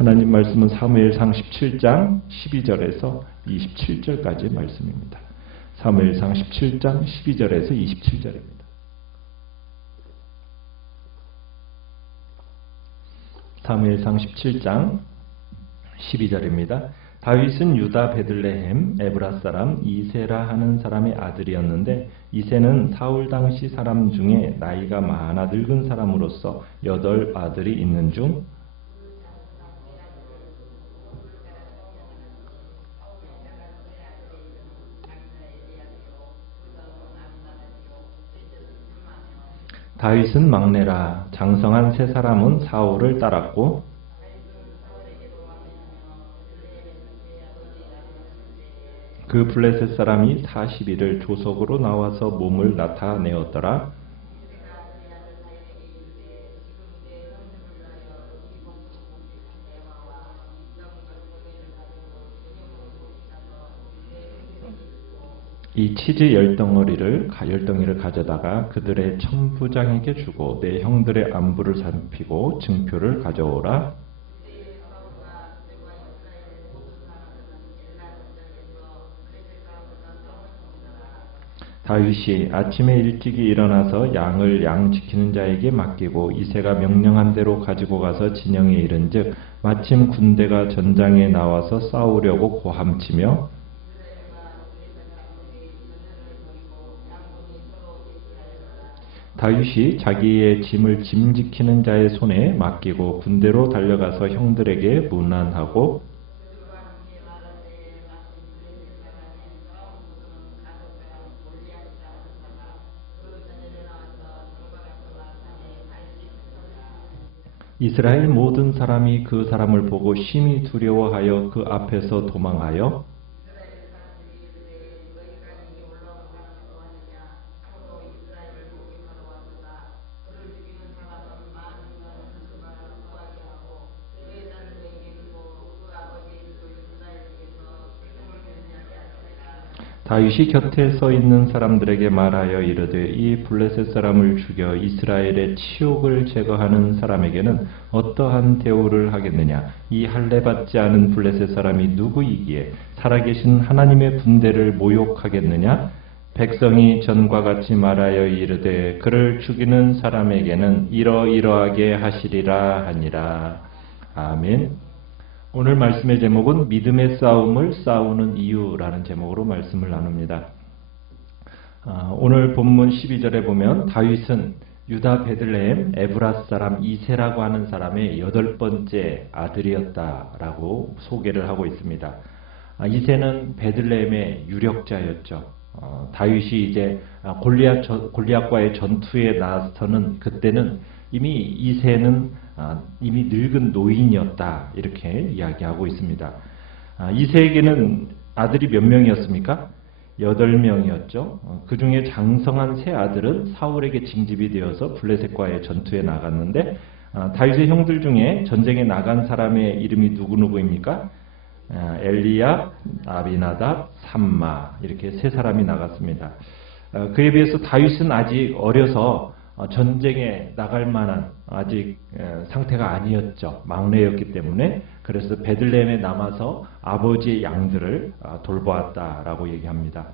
하나님 말씀은 사무엘상 17장 12절에서 27절까지의 말씀입니다. 사무엘상 17장 12절에서 27절입니다. 사무엘상 17장 12절입니다. 다윗은 유다 베들레헴 에브라 사람 이세라 하는 사람의 아들이었는데 이세는 사울 당시 사람 중에 나이가 많아 늙은 사람으로서 8 아들이 있는 중 다윗은 막내라. 장성한 3사람은 사울을 따랐고 그 블레셋 사람이 40일을 조석으로 나와서 몸을 나타내었더라. 이 치즈 10덩이를 가져다가 그들의 천부장에게 주고 내 형들의 안부를 살피고 증표를 가져오라. 다윗이 아침에 일찍이 일어나서 양을 양 지키는 자에게 맡기고 이새가 명령한 대로 가지고 가서 진영에 이른즉 마침 군대가 전장에 나와서 싸우려고 고함치며 다윗이 자기의 짐을 짐지키는 자의 손에 맡기고 군대로 달려가서 형들에게 문안하고 이스라엘 모든 사람이 그 사람을 보고 심히 두려워하여 그 앞에서 도망하여 다윗이 곁에 서 있는 사람들에게 말하여 이르되 이 블레셋 사람을 죽여 이스라엘의 치욕을 제거하는 사람에게는 어떠한 대우를 하겠느냐. 이 할례받지 않은 블레셋 사람이 누구이기에 살아계신 하나님의 군대를 모욕하겠느냐. 백성이 전과 같이 말하여 이르되 그를 죽이는 사람에게는 이러이러하게 하시리라 하니라. 아멘. 오늘 말씀의 제목은 믿음의 싸움을 싸우는 이유라는 제목으로 말씀을 나눕니다. 오늘 본문 12절에 보면 다윗은 유다 베들레헴 에브라 사람 이세라고 하는 사람의 8번째 아들이었다라고 소개를 하고 있습니다. 이세는 베들레헴의 유력자였죠. 다윗이 이제 골리앗과의 전투에 나서는 그때는 이미 이세는 이미 늙은 노인이었다 이렇게 이야기하고 있습니다. 이세에게는 아들이 몇 명이었습니까? 8명이었죠. 그 중에 장성한 3 아들은 사울에게 징집이 되어서 블레셋과의 전투에 나갔는데 다윗의 형들 중에 전쟁에 나간 사람의 이름이 누구입니까? 엘리압, 아비나답, 삼마 이렇게 3사람이 나갔습니다. 그에 비해서 다윗은 아직 어려서 전쟁에 나갈 만한 아직 상태가 아니었죠. 막내였기 때문에. 그래서 베들레헴에 남아서 아버지의 양들을 돌보았다라고 얘기합니다.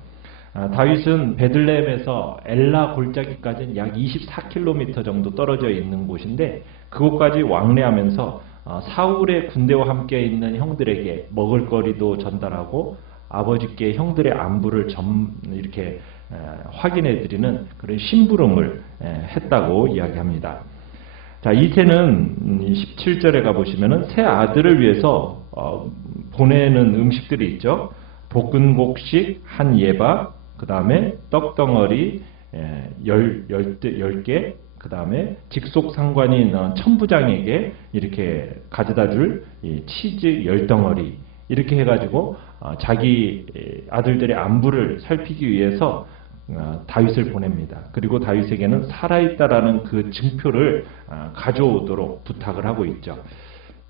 다윗은 베들레헴에서 엘라 골짜기까지는 약 24km 정도 떨어져 있는 곳인데 그곳까지 왕래하면서 사울의 군대와 함께 있는 형들에게 먹을거리도 전달하고 아버지께 형들의 안부를 이렇게 확인해 드리는 그런 심부름을 했다고 이야기합니다. 자, 이세는 17절에 가보시면은 3 아들을 위해서 보내는 음식들이 있죠. 볶은 곡식 1예바, 그 다음에 떡덩어리 10개, 그 다음에 직속 상관인 천부장에게 이렇게 가져다 줄 치즈 10덩어리 이렇게 해가지고 자기 아들들의 안부를 살피기 위해서 다윗을 보냅니다. 그리고 다윗에게는 살아있다라는 그 증표를 가져오도록 부탁을 하고 있죠.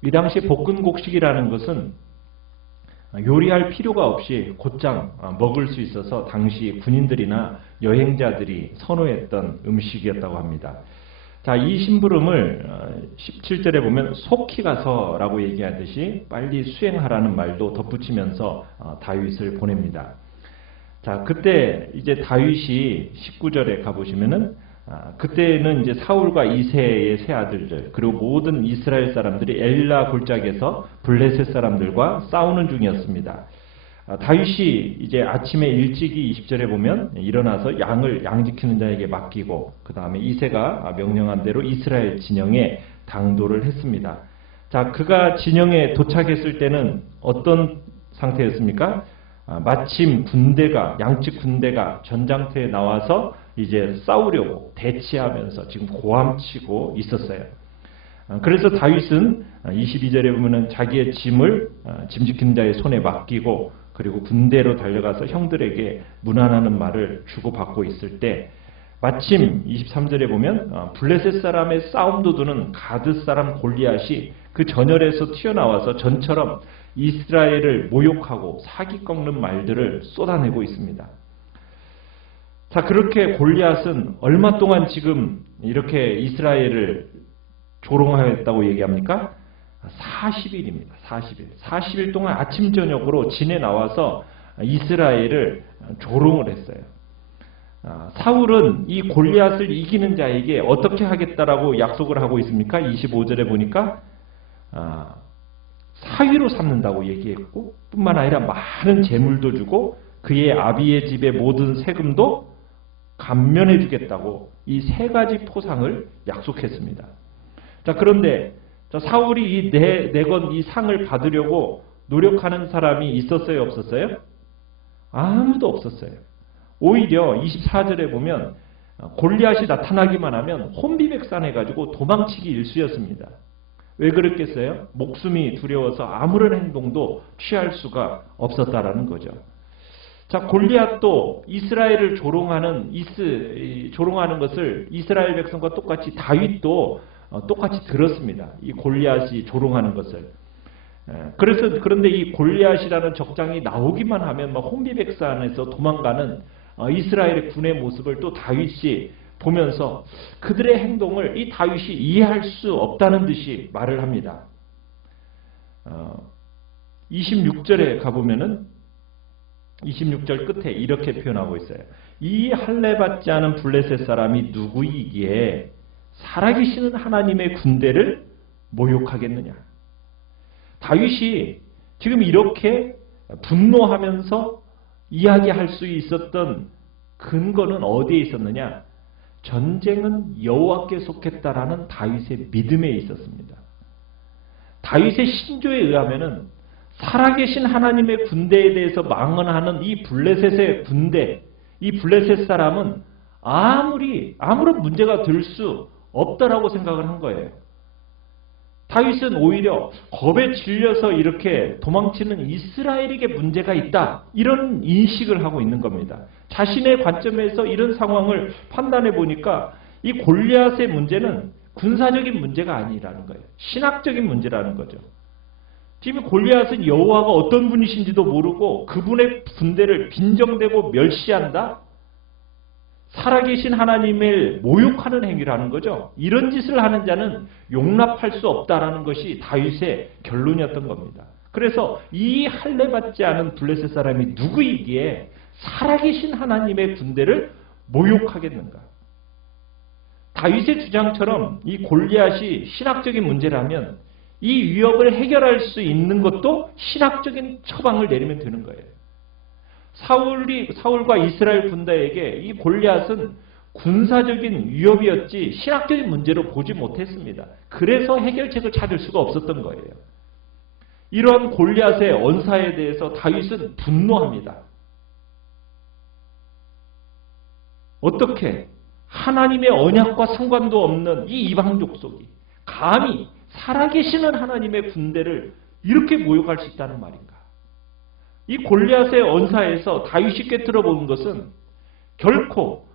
이 당시 볶은 곡식이라는 것은 요리할 필요가 없이 곧장 먹을 수 있어서 당시 군인들이나 여행자들이 선호했던 음식이었다고 합니다. 자, 이 심부름을 17절에 보면 속히 가서라고 얘기하듯이 빨리 수행하라는 말도 덧붙이면서 다윗을 보냅니다. 자, 그때 이제 다윗이 19절에 가보시면은 그때는 이제 사울과 이새의 세 아들들 그리고 모든 이스라엘 사람들이 엘라 골짜기에서 블레셋 사람들과 싸우는 중이었습니다. 다윗이 이제 아침에 일찍이 20절에 보면 일어나서 양을 양지키는 자에게 맡기고 그 다음에 이새가 명령한 대로 이스라엘 진영에 당도를 했습니다. 자, 그가 진영에 도착했을 때는 어떤 상태였습니까? 마침 군대가 양측 군대가 전장터에 나와서 이제 싸우려고 대치하면서 지금 고함치고 있었어요. 그래서 다윗은 22절에 보면은 자기의 짐을 짐지키는 자의 손에 맡기고 그리고 군대로 달려가서 형들에게 문안하는 말을 주고받고 있을 때 마침 23절에 보면 블레셋 사람의 싸움 도두는 가드 사람 골리앗이 그 전열에서 튀어나와서 전처럼 이스라엘을 모욕하고 사기 꺾는 말들을 쏟아내고 있습니다. 자, 그렇게 골리앗은 얼마 동안 지금 이렇게 이스라엘을 조롱하였다고 얘기합니까? 40일입니다. 40일. 40일 동안 아침 저녁으로 진에 나와서 이스라엘을 조롱을 했어요. 사울은 이 골리앗을 이기는 자에게 어떻게 하겠다라고 약속을 하고 있습니까? 25절에 보니까 사위로 삼는다고 얘기했고 뿐만 아니라 많은 재물도 주고 그의 아비의 집의 모든 세금도 감면해 주겠다고 이 세 가지 포상을 약속했습니다. 자, 그런데 사울이 이 내건 이 상을 받으려고 노력하는 사람이 있었어요, 없었어요? 아무도 없었어요. 오히려 24절에 보면 골리앗이 나타나기만 하면 혼비백산해가지고 도망치기 일쑤였습니다. 왜 그랬겠어요? 목숨이 두려워서 아무런 행동도 취할 수가 없었다라는 거죠. 자, 골리앗도 이스라엘을 조롱하는 것을 이스라엘 백성과 똑같이 다윗도 똑같이 들었습니다. 이 골리앗이 조롱하는 것을. 그런데 이 골리앗이라는 적장이 나오기만 하면 막 혼비백산해서 도망가는 이스라엘의 군의 모습을 또 다윗이 보면서 그들의 행동을 이 다윗이 이해할 수 없다는 듯이 말을 합니다. 26절에 가보면은 26절 끝에 이렇게 표현하고 있어요. 이 할례받지 않은 블레셋 사람이 누구이기에 살아계시는 하나님의 군대를 모욕하겠느냐. 다윗이 지금 이렇게 분노하면서 이야기할 수 있었던 근거는 어디에 있었느냐? 전쟁은 여호와께 속했다라는 다윗의 믿음에 있었습니다. 다윗의 신조에 의하면은 살아계신 하나님의 군대에 대해서 망언하는 이 블레셋의 군대, 이 블레셋 사람은 아무런 문제가 될 수 없다라고 생각을 한 거예요. 다윗은 오히려 겁에 질려서 이렇게 도망치는 이스라엘에게 문제가 있다, 이런 인식을 하고 있는 겁니다. 자신의 관점에서 이런 상황을 판단해 보니까 이 골리앗의 문제는 군사적인 문제가 아니라는 거예요. 신학적인 문제라는 거죠. 지금 골리앗은 여호와가 어떤 분이신지도 모르고 그분의 군대를 빈정대고 멸시한다? 살아계신 하나님을 모욕하는 행위를 하는 거죠. 이런 짓을 하는 자는 용납할 수 없다라는 것이 다윗의 결론이었던 겁니다. 그래서 이 할례받지 않은 블레셋 사람이 누구이기에 살아계신 하나님의 군대를 모욕하겠는가? 다윗의 주장처럼 이 골리앗이 신학적인 문제라면 이 위협을 해결할 수 있는 것도 신학적인 처방을 내리면 되는 거예요. 사울과 이스라엘 군대에게 이 골리앗은 군사적인 위협이었지 신학적인 문제로 보지 못했습니다. 그래서 해결책을 찾을 수가 없었던 거예요. 이러한 골리앗의 언사에 대해서 다윗은 분노합니다. 어떻게 하나님의 언약과 상관도 없는 이 이방 족속이 감히 살아계시는 하나님의 군대를 이렇게 모욕할 수 있다는 말인가? 이 골리앗의 언사에서 다윗이 꿰뚫어 보는 것은 결코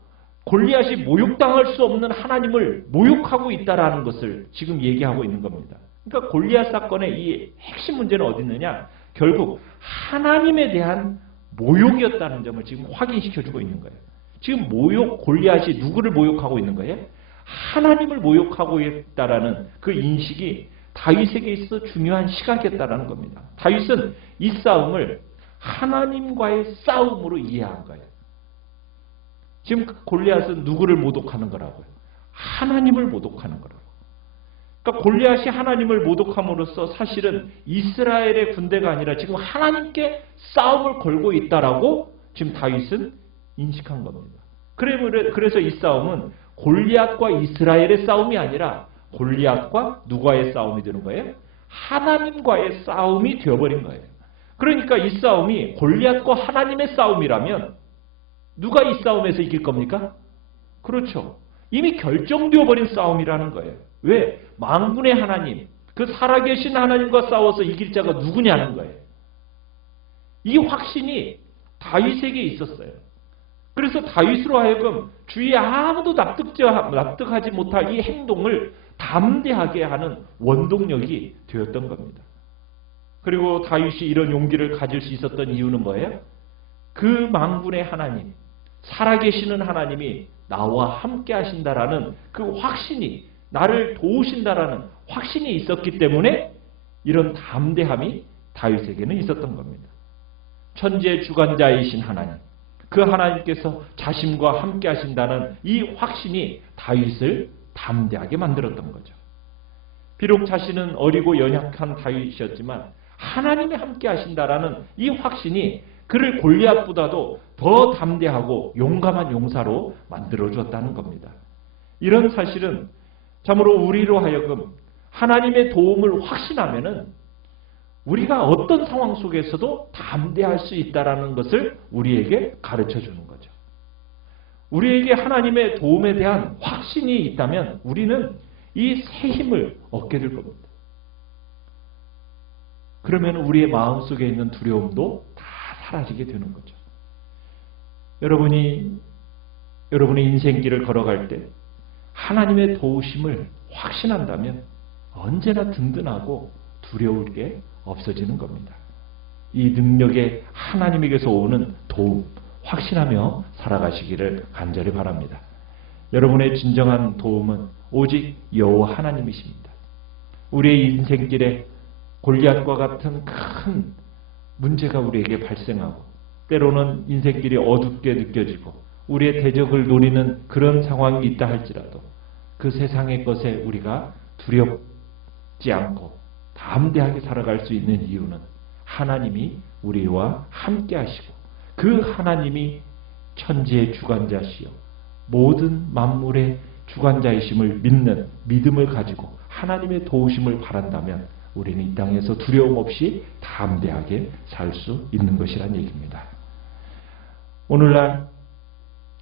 골리앗이 모욕당할 수 없는 하나님을 모욕하고 있다라는 것을 지금 얘기하고 있는 겁니다. 그러니까 골리앗 사건의 이 핵심 문제는 어디 있느냐? 결국 하나님에 대한 모욕이었다는 점을 지금 확인시켜주고 있는 거예요. 지금 골리앗이 누구를 모욕하고 있는 거예요? 하나님을 모욕하고 있다라는 그 인식이 다윗에게 있어 중요한 시각이었다라는 겁니다. 다윗은 이 싸움을 하나님과의 싸움으로 이해한 거예요. 지금 골리앗은 누구를 모독하는 거라고요? 하나님을 모독하는 거라고. 그러니까 골리앗이 하나님을 모독함으로써 사실은 이스라엘의 군대가 아니라 지금 하나님께 싸움을 걸고 있다라고 지금 다윗은 인식한 겁니다. 그래서 이 싸움은 골리앗과 이스라엘의 싸움이 아니라 골리앗과 누구와의 싸움이 되는 거예요? 하나님과의 싸움이 되어버린 거예요. 그러니까 이 싸움이 골리앗과 하나님의 싸움이라면 누가 이 싸움에서 이길 겁니까? 그렇죠. 이미 결정되어 버린 싸움이라는 거예요. 왜? 만군의 하나님, 그 살아계신 하나님과 싸워서 이길 자가 누구냐는 거예요. 이 확신이 다윗에게 있었어요. 그래서 다윗으로 하여금 주위에 아무도 납득하지 못할 이 행동을 담대하게 하는 원동력이 되었던 겁니다. 그리고 다윗이 이런 용기를 가질 수 있었던 이유는 뭐예요? 그 만군의 하나님, 살아계시는 하나님이 나와 함께 하신다라는 그 확신이, 나를 도우신다라는 확신이 있었기 때문에 이런 담대함이 다윗에게는 있었던 겁니다. 천지의 주관자이신 하나님, 그 하나님께서 자신과 함께 하신다는 이 확신이 다윗을 담대하게 만들었던 거죠. 비록 자신은 어리고 연약한 다윗이었지만 하나님이 함께 하신다라는 이 확신이 그를 골리앗보다도 더 담대하고 용감한 용사로 만들어 주었다는 겁니다. 이런 사실은 참으로 우리로 하여금 하나님의 도움을 확신하면은 우리가 어떤 상황 속에서도 담대할 수 있다라는 것을 우리에게 가르쳐 주는 거죠. 우리에게 하나님의 도움에 대한 확신이 있다면 우리는 이 새 힘을 얻게 될 겁니다. 그러면 우리의 마음속에 있는 두려움도 다 사라지게 되는 거죠. 여러분의 인생길을 걸어갈 때 하나님의 도우심을 확신한다면 언제나 든든하고 두려울 게 없어지는 겁니다. 이 능력에 하나님에게서 오는 도움, 확신하며 살아가시기를 간절히 바랍니다. 여러분의 진정한 도움은 오직 여호와 하나님이십니다. 우리의 인생길에 골리앗과 같은 큰 문제가 우리에게 발생하고 때로는 인생길이 어둡게 느껴지고 우리의 대적을 노리는 그런 상황이 있다 할지라도 그 세상의 것에 우리가 두렵지 않고 담대하게 살아갈 수 있는 이유는 하나님이 우리와 함께 하시고 그 하나님이 천지의 주관자시요 모든 만물의 주관자이심을 믿는 믿음을 가지고 하나님의 도우심을 바란다면 우리는 이 땅에서 두려움 없이 담대하게 살 수 있는 것이란 얘기입니다. 오늘날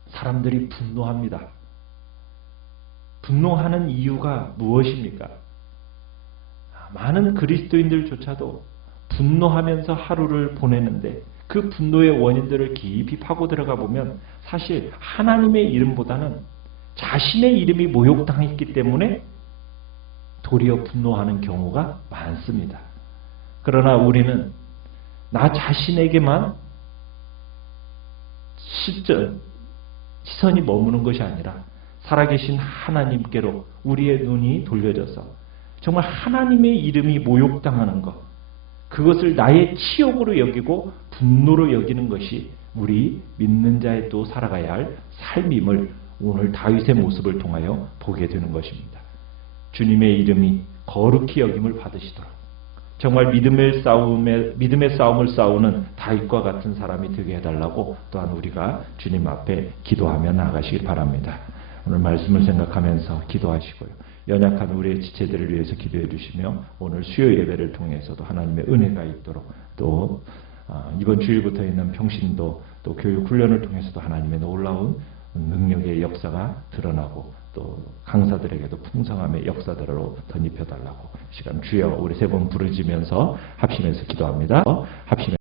사람들이 분노합니다. 분노하는 이유가 무엇입니까? 많은 그리스도인들조차도 분노하면서 하루를 보내는데 그 분노의 원인들을 깊이 파고 들어가 보면 사실 하나님의 이름보다는 자신의 이름이 모욕당했기 때문에 도리어 분노하는 경우가 많습니다. 그러나 우리는 나 자신에게만 시선이 머무는 것이 아니라 살아계신 하나님께로 우리의 눈이 돌려져서 정말 하나님의 이름이 모욕당하는 것, 그것을 나의 치욕으로 여기고 분노로 여기는 것이 우리 믿는 자의 또 살아가야 할 삶임을 오늘 다윗의 모습을 통하여 보게 되는 것입니다. 주님의 이름이 거룩히 여김을 받으시도록 정말 믿음의 싸움을 싸우는 다윗과 같은 사람이 되게 해달라고 또한 우리가 주님 앞에 기도하며 나아가시길 바랍니다. 오늘 말씀을 생각하면서 기도하시고요. 연약한 우리의 지체들을 위해서 기도해 주시며 오늘 수요 예배를 통해서도 하나님의 은혜가 있도록 또 이번 주일부터 있는 평신도 또 교육 훈련을 통해서도 하나님의 놀라운 능력의 역사가 드러나고 또 강사들에게도 풍성함의 역사들로 덧입혀달라고 시간 주여 우리 세 번 부르짖으면서 합심해서 기도합니다. 합심